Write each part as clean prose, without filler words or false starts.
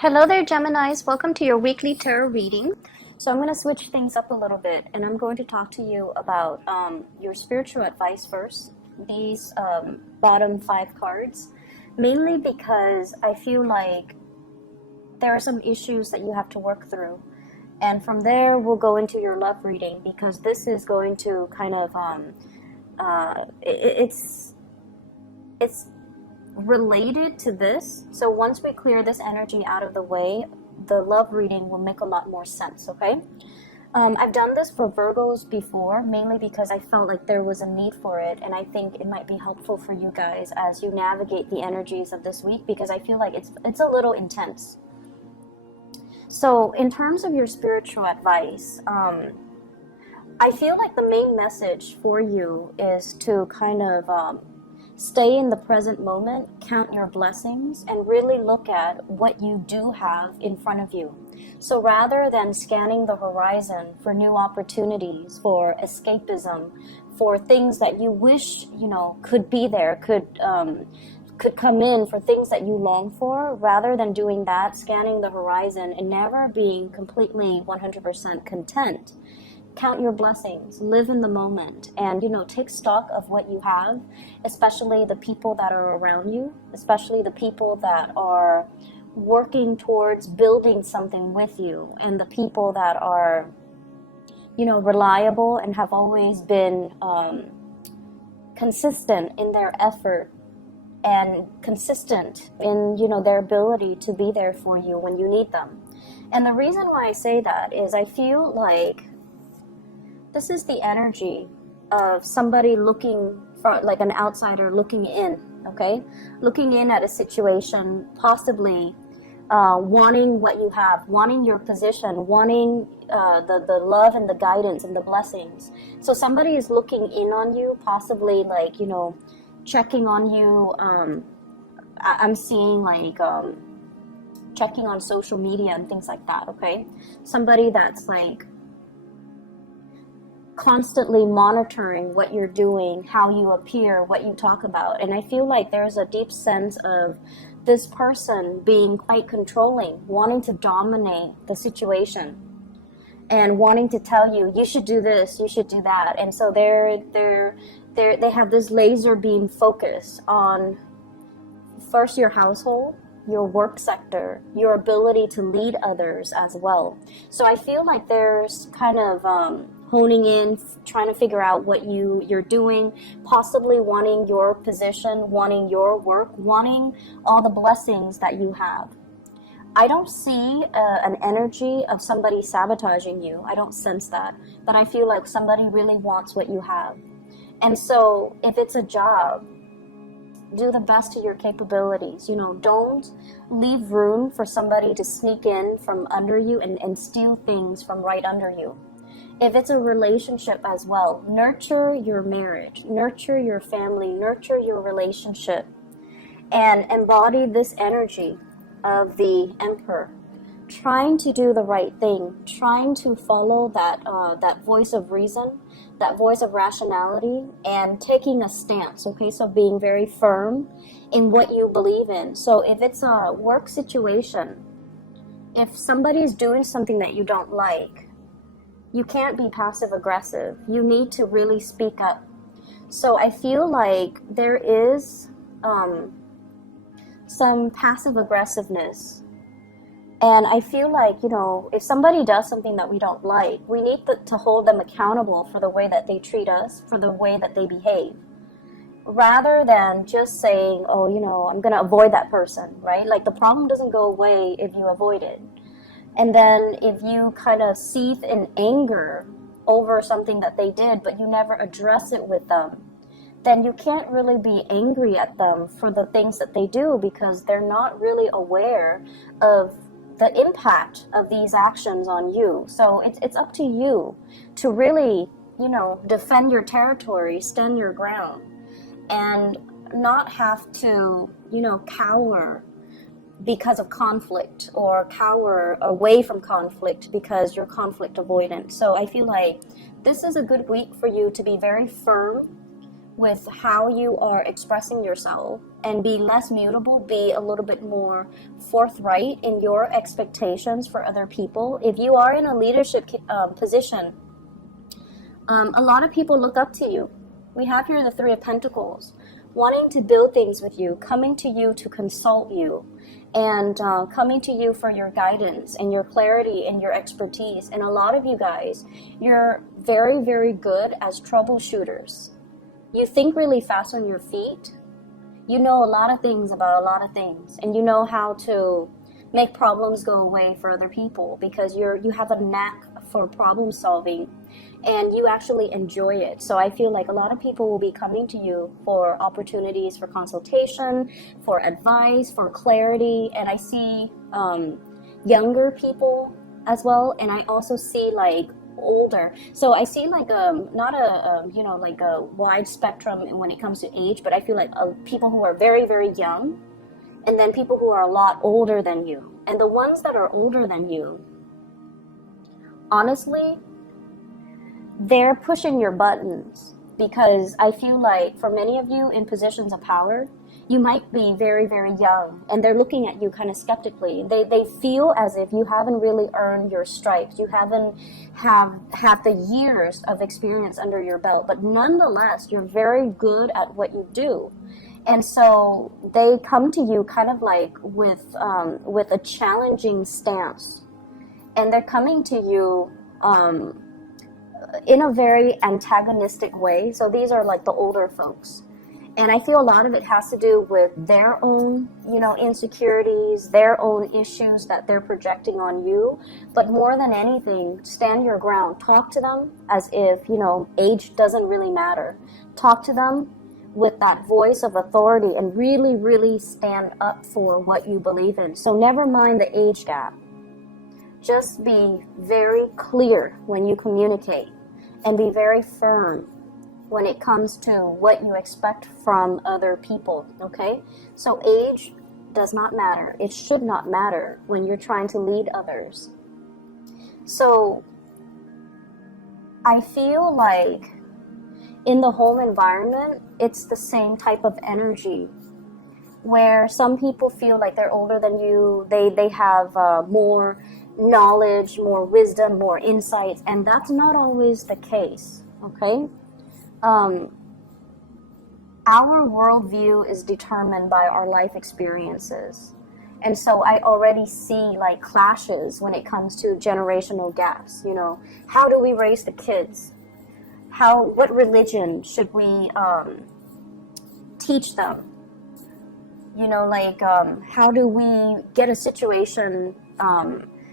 Hello there, Geminis. Welcome to your weekly tarot reading. So I'm going to switch things up a little bit, and I'm going to talk to you about your spiritual advice first. These bottom 5 cards, mainly because I feel like there are some issues that you have to work through. And from there, we'll go into your love reading, because this is going to kind of, it's related to this. So once we clear this energy out of the way, the love reading will make a lot more sense, okay? I've done this for Virgos before, mainly because I felt like there was a need for it, and I think it might be helpful for you guys as you navigate the energies of this week, because I feel like it's a little intense. So in terms of your spiritual advice, I feel like the main message for you is to kind of stay in the present moment, count your blessings, and really look at what you do have in front of you. So rather than scanning the horizon for new opportunities, for escapism, for things that you wish, could be there, could come in, for things that you long for, rather than doing that, scanning the horizon and never being completely 100% content, count your blessings, live in the moment, and take stock of what you have, especially the people that are around you, especially the people that are working towards building something with you, and the people that are reliable and have always been consistent in their effort and consistent in their ability to be there for you when you need them. And the reason why I say that is I feel like this is the energy of somebody looking for, like an outsider looking in, okay? Looking in at a situation, possibly wanting what you have, wanting your position, wanting the love and the guidance and the blessings. So somebody is looking in on you, possibly like, checking on you. I'm seeing like checking on social media and things like that, okay? Somebody that's like constantly monitoring what you're doing, how you appear, what you talk about. And I feel like there's a deep sense of this person being quite controlling, wanting to dominate the situation and wanting to tell you, you should do this, you should do that. And so they have this laser beam focus on first your household, your work sector, your ability to lead others as well. So I feel like there's kind of honing in, trying to figure out what you're doing, possibly wanting your position, wanting your work, wanting all the blessings that you have. I don't see an energy of somebody sabotaging you. I don't sense that. But I feel like somebody really wants what you have. And so if it's a job, do the best to your capabilities. Don't leave room for somebody to sneak in from under you and steal things from right under you. If it's a relationship as well, nurture your marriage, nurture your family, nurture your relationship, and embody this energy of the Emperor, trying to do the right thing, trying to follow that voice of reason, that voice of rationality, and taking a stance, okay? So being very firm in what you believe in. So if it's a work situation, if somebody is doing something that you don't like, you can't be passive aggressive. You need to really speak up. So I feel like there is some passive aggressiveness. And I feel like, if somebody does something that we don't like, we need to hold them accountable for the way that they treat us, for the way that they behave. Rather than just saying, I'm going to avoid that person, right? Like the problem doesn't go away if you avoid it. And then if you kind of seethe in anger over something that they did, but you never address it with them, then you can't really be angry at them for the things that they do, because they're not really aware of the impact of these actions on you. So it's up to you to really, defend your territory, stand your ground, and not have to, cower because of conflict, or cower away from conflict because you're conflict avoidant. So I feel like this is a good week for you to be very firm with how you are expressing yourself, and be less mutable, be a little bit more forthright in your expectations for other people. If you are in a leadership position, a lot of people look up to you. We have here the Three of Pentacles, wanting to build things with you, coming to you to consult you, and coming to you for your guidance and your clarity and your expertise. And a lot of you guys, you're very, very good as troubleshooters. You think really fast on your feet. You know a lot of things about a lot of things, and you know how to make problems go away for other people because you have a knack for problem solving, and you actually enjoy it. So I feel like a lot of people will be coming to you for opportunities for consultation, for advice, for clarity. And I see younger people as well, and I also see like older. So I see like not a you know, like a wide spectrum when it comes to age, but I feel like people who are very, very young, and then people who are a lot older than you. And the ones that are older than you, honestly, they're pushing your buttons, because I feel like for many of you in positions of power, you might be very, very young, and they're looking at you kind of skeptically. They feel as if you haven't really earned your stripes. You haven't had the years of experience under your belt, but nonetheless, you're very good at what you do. And so they come to you kind of like with a challenging stance, and they're coming to you in a very antagonistic way. So these are like the older folks. And I feel a lot of it has to do with their own, you know, insecurities, their own issues that they're projecting on you. But more than anything, stand your ground. Talk to them as if, you know, age doesn't really matter. Talk to them with that voice of authority and really, really stand up for what you believe in. So never mind the age gap. Just be very clear when you communicate, and be very firm when it comes to what you expect from other people, okay? So age does not matter. It should not matter when you're trying to lead others. So I feel like in the home environment, it's the same type of energy, where some people feel like they're older than you. They have more knowledge, more wisdom, more insights, and that's not always the case, okay? Our worldview is determined by our life experiences. And so I already see like clashes when it comes to generational gaps. You know, how do we raise the kids? What religion should we teach them? You know, like how do we get a situation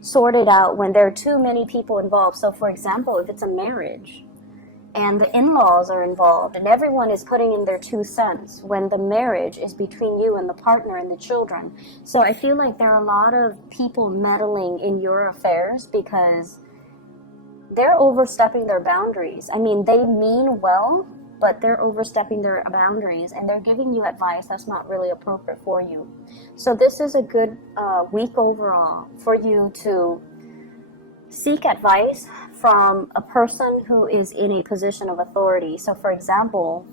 sorted out when there are too many people involved? So for example, if it's a marriage and the in-laws are involved and everyone is putting in their 2 cents when the marriage is between you and the partner and the children. So I feel like there are a lot of people meddling in your affairs because they're overstepping their boundaries. I mean, they mean well, but they're overstepping their boundaries, and they're giving you advice that's not really appropriate for you. So this is a good week overall for you to seek advice from a person who is in a position of authority. So for example,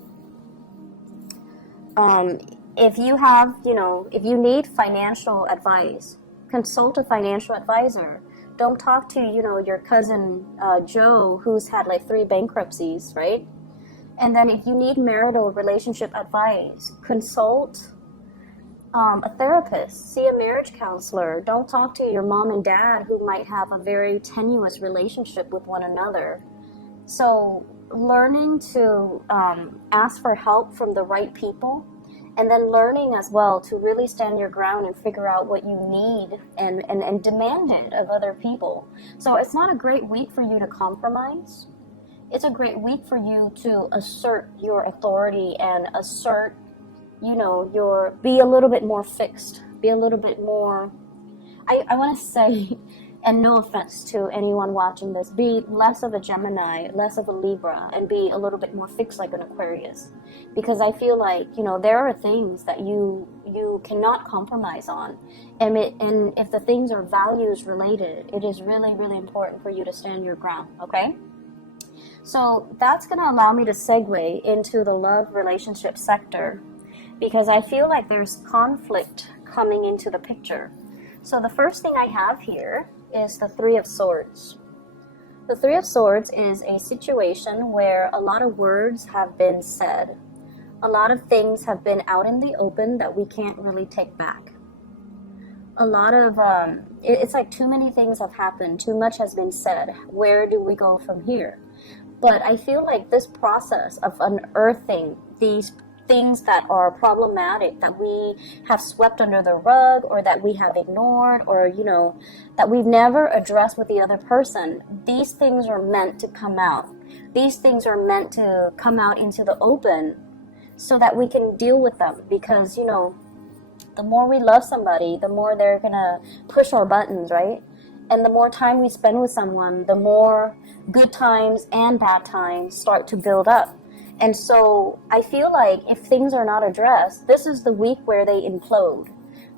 if you have, you know, if you need financial advice, consult a financial advisor. Don't talk to, you know, your cousin Joe, who's had like 3 bankruptcies, right? And then if you need marital relationship advice, consult a therapist, see a marriage counselor. Don't talk to your mom and dad who might have a very tenuous relationship with one another. So learning to ask for help from the right people, and then learning as well to really stand your ground and figure out what you need and demand it of other people. So it's not a great week for you to compromise. It's a great week for you to assert your authority and assert, you know, be a little bit more fixed, be a little bit more, I want to say, and no offense to anyone watching this, be less of a Gemini, less of a Libra, and be a little bit more fixed like an Aquarius. Because I feel like, you know, there are things that you cannot compromise on. And if the things are values related, it is really, really important for you to stand your ground, okay? So that's going to allow me to segue into the love relationship sector. because I feel like there's conflict coming into the picture. So the first thing I have here is the Three of Swords. The Three of Swords is a situation where a lot of words have been said. A lot of things have been out in the open that we can't really take back. A lot of, it's like too many things have happened. Too much has been said. Where do we go from here? But I feel like this process of unearthing these things that are problematic, that we have swept under the rug, or that we have ignored, or, you know, that we've never addressed with the other person, these things are meant to come out. These things are meant to come out into the open so that we can deal with them. Because, you know, the more we love somebody, the more they're gonna push our buttons, right? And the more time we spend with someone, the more good times and bad times start to build up. And so I feel like if things are not addressed, this is the week where they implode.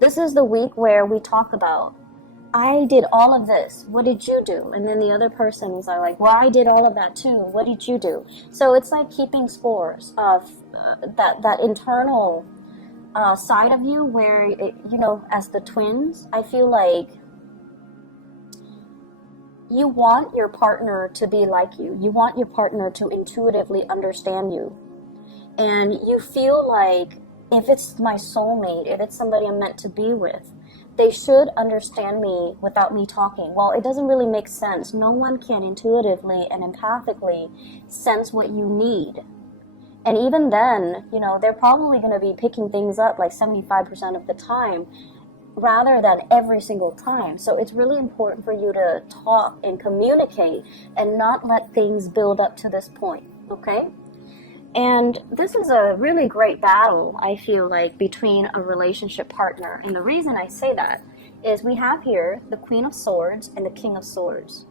This is the week where we talk about, I did all of this, what did you do? And then the other person is like, well, I did all of that too, what did you do? So it's like keeping scores of that internal side of you where, you know, as the twins, I feel like you want your partner to be like you. You want your partner to intuitively understand you. And you feel like if it's my soulmate, if it's somebody I'm meant to be with, they should understand me without me talking. Well, it doesn't really make sense. No one can intuitively and empathically sense what you need. And even then, you know, they're probably going to be picking things up like 75% of the time, rather than every single time. So it's really important for you to talk and communicate and not let things build up to this point, okay? And this is a really great battle, I feel like, between a relationship partner. And the reason I say that is we have here the Queen of Swords and the King of Swords.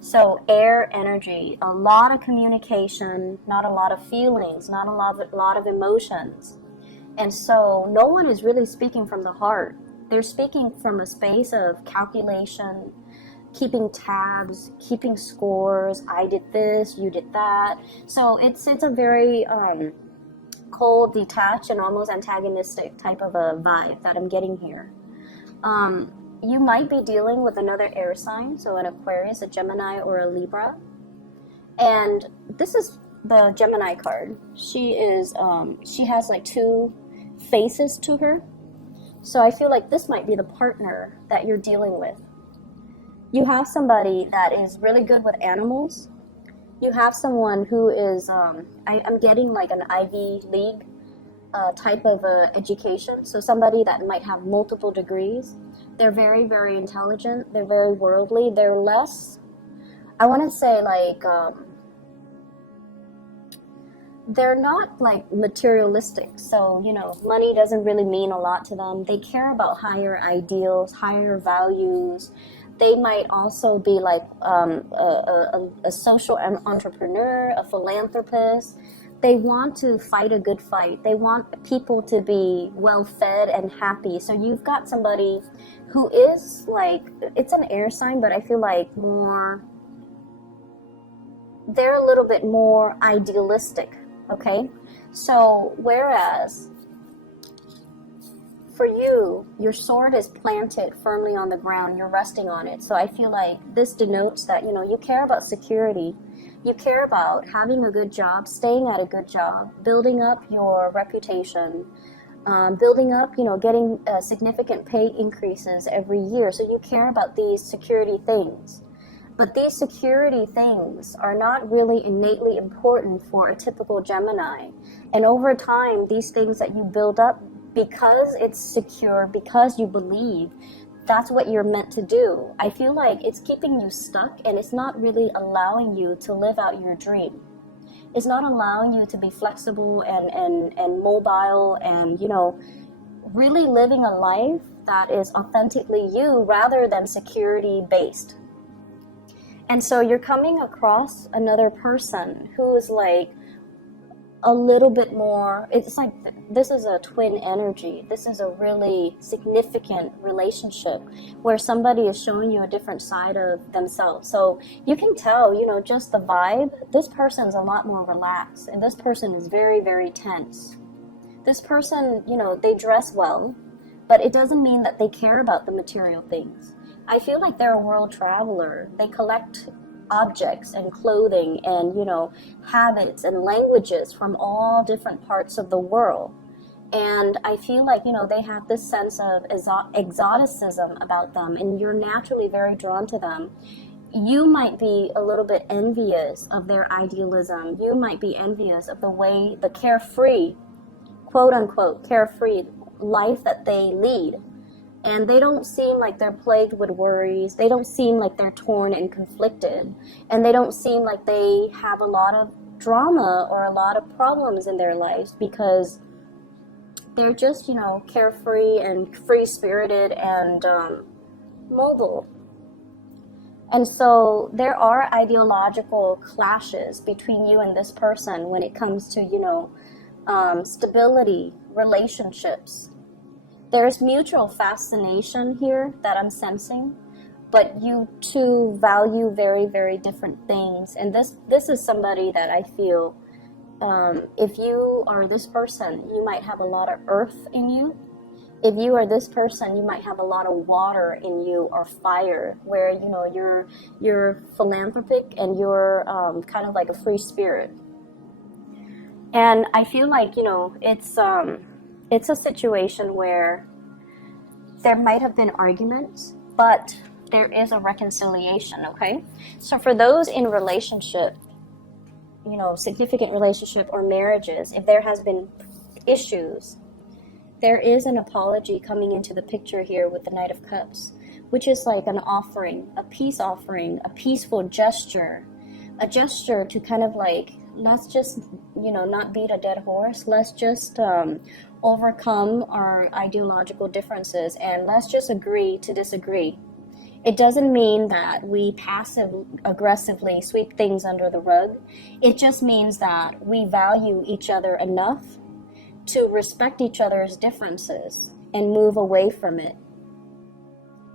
So air energy, a lot of communication, not a lot of feelings, not a lot of emotions. And so no one is really speaking from the heart. They're speaking from a space of calculation, keeping tabs, keeping scores. I did this, you did that. So it's a very cold, detached, and almost antagonistic type of a vibe that I'm getting here. You might be dealing with another air sign, so an Aquarius, a Gemini, or a Libra. And this is the Gemini card. She has like two faces to her. So I feel like this might be the partner that you're dealing with. You have somebody that is really good with animals. You have someone who is, I'm getting like an Ivy League type of education. So somebody that might have multiple degrees. They're very, very intelligent. They're very worldly. They're less, I want to say like, they're not like materialistic. So, you know, money doesn't really mean a lot to them. They care about higher ideals, higher values. They might also be like a social entrepreneur, a philanthropist. They want to fight a good fight. They want people to be well fed and happy. So you've got somebody who is like, it's an air sign, but I feel like they're a little bit more idealistic. Okay, so whereas for you, your sword is planted firmly on the ground, you're resting on it. So I feel like this denotes that, you know, you care about security, you care about having a good job, staying at a good job, building up your reputation, building up, you know, getting significant pay increases every year. So you care about these security things. But these security things are not really innately important for a typical Gemini. And over time, these things that you build up, because it's secure, because you believe, that's what you're meant to do. I feel like it's keeping you stuck, and it's not really allowing you to live out your dream. It's not allowing you to be flexible and mobile and, you know, really living a life that is authentically you rather than security based. And so you're coming across another person who is like a little bit more, it's like this is a twin energy. This is a really significant relationship where somebody is showing you a different side of themselves. So you can tell, you know, just the vibe, this person's a lot more relaxed and this person is very, very tense. This person, you know, they dress well, but it doesn't mean that they care about the material things. I feel like they're a world traveler. They collect objects and clothing and, you know, habits and languages from all different parts of the world. And I feel like, you know, they have this sense of exoticism about them, and you're naturally very drawn to them. You might be a little bit envious of their idealism. You might be envious of the way, the carefree, quote unquote, carefree life that they lead. And they don't seem like they're plagued with worries. They don't seem like they're torn and conflicted. And they don't seem like they have a lot of drama or a lot of problems in their lives, because they're just, you know, carefree and free-spirited and mobile. And so there are ideological clashes between you and this person when it comes to, you know, stability, relationships. There's mutual fascination here that I'm sensing, but you two value very, very different things. And this is somebody that I feel, if you are this person, you might have a lot of earth in you. If you are this person, you might have a lot of water in you, or fire, where, you know, you're philanthropic and you're kind of like a free spirit. And I feel like, you know, it's a situation where there might have been arguments, but there is a reconciliation, okay? So for those in relationship, you know, significant relationship or marriages, if there has been issues, there is an apology coming into the picture here with the Knight of Cups, which is like an offering, a peace offering, a peaceful gesture, a gesture to kind of like, let's just, you know, not beat a dead horse. Let's just overcome our ideological differences, and let's just agree to disagree. It doesn't mean that we passive-aggressively sweep things under the rug. It just means that we value each other enough to respect each other's differences and move away from it.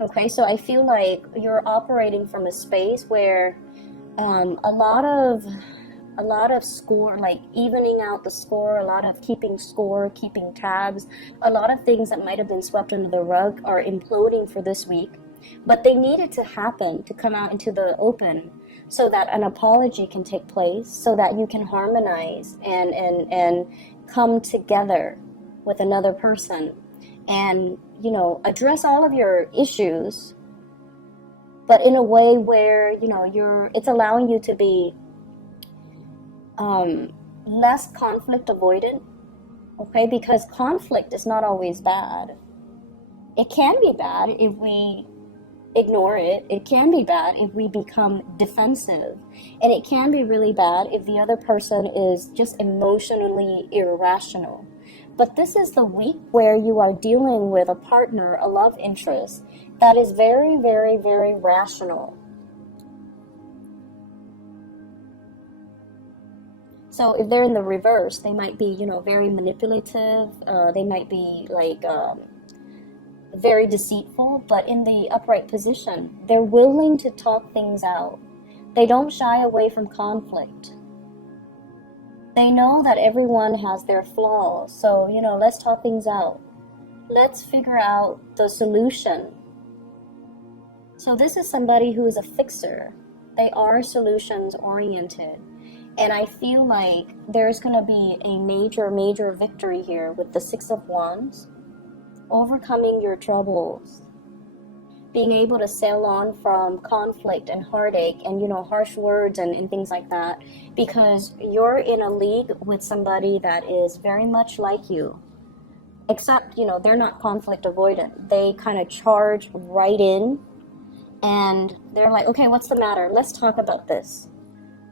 Okay, so I feel like you're operating from a space where a lot of score, like evening out the score, a lot of keeping score, keeping tabs, a lot of things that might have been swept under the rug are imploding for this week. But they needed to happen to come out into the open so that an apology can take place, so that you can harmonize and come together with another person and, you know, address all of your issues, but in a way where, you know, it's allowing you to be less conflict avoidant, okay? Because conflict is not always bad. It can be bad if we ignore it. It can be bad if we become defensive. And it can be really bad if the other person is just emotionally irrational. But this is the week where you are dealing with a partner, a love interest, that is very, very, very rational. So if they're in the reverse, they might be, you know, very manipulative. They might be like very deceitful, but in the upright position, they're willing to talk things out. They don't shy away from conflict. They know that everyone has their flaws. So, you know, let's talk things out. Let's figure out the solution. So this is somebody who is a fixer. They are solutions oriented. And I feel like there's going to be a major, major victory here with the Six of Wands. Overcoming your troubles, being able to sail on from conflict and heartache and, you know, harsh words and things like that, because you're in a league with somebody that is very much like you, except, you know, they're not conflict avoidant. They kind of charge right in and they're like, okay, what's the matter? Let's talk about this.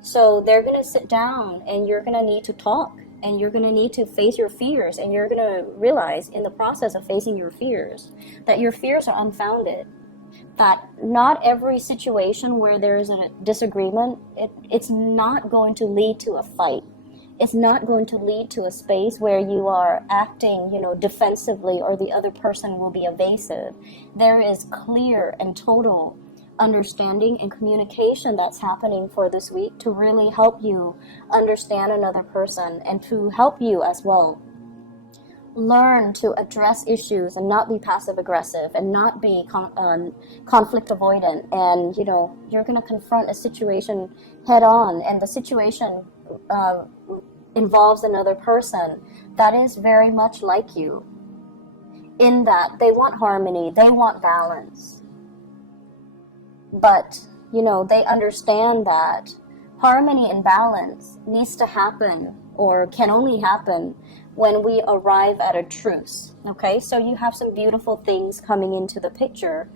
So they're going to sit down and you're going to need to talk. And you're going to need to face your fears, and you're going to realize in the process of facing your fears that your fears are unfounded, that not every situation where there's a disagreement, it's not going to lead to a fight. It's not going to lead to a space where you are acting, you know, defensively, or the other person will be evasive. There is clear and total understanding and communication that's happening for this week to really help you understand another person and to help you as well. learn to address issues and not be passive aggressive and not be conflict avoidant. And you know, you're going to confront a situation head on, and the situation involves another person that is very much like you, in that they want harmony, they want balance, but you know, they understand that harmony and balance needs to happen, or can only happen, when we arrive at a truce. Okay, so you have some beautiful things coming into the picture.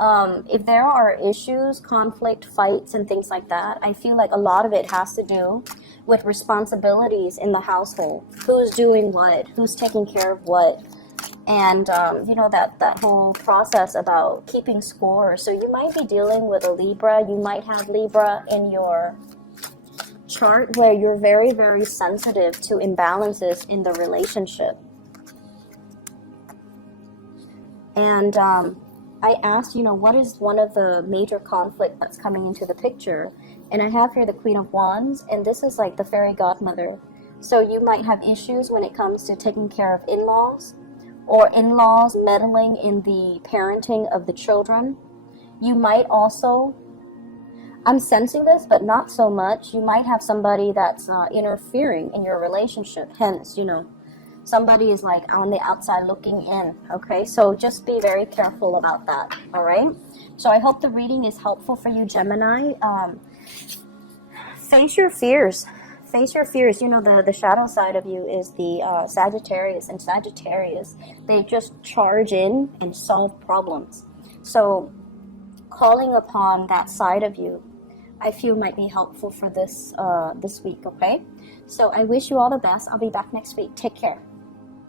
If there are issues, conflict, fights, and things like that, I feel like a lot of it has to do with responsibilities in the household. Who's doing what? Who's taking care of what? And you know, that whole process about keeping score. So you might be dealing with a Libra. You might have Libra in your chart, where you're very, very sensitive to imbalances in the relationship. And I asked, you know, what is one of the major conflict that's coming into the picture? And I have here the Queen of Wands, and this is like the fairy godmother. So you might have issues when it comes to taking care of in-laws, or in-laws meddling in the parenting of the children. You might also, I'm sensing this, but not so much, you might have somebody that's interfering in your relationship. Hence, you know, somebody is like on the outside looking in. Okay, so just be very careful about that. All right, so I hope the reading is helpful for you, Gemini. Face your fears. Face your fears. You know, the shadow side of you is the Sagittarius, and Sagittarius, they just charge in and solve problems. So calling upon that side of you, I feel might be helpful for this week. Okay, so I wish you all the best. I'll be back next week. Take care.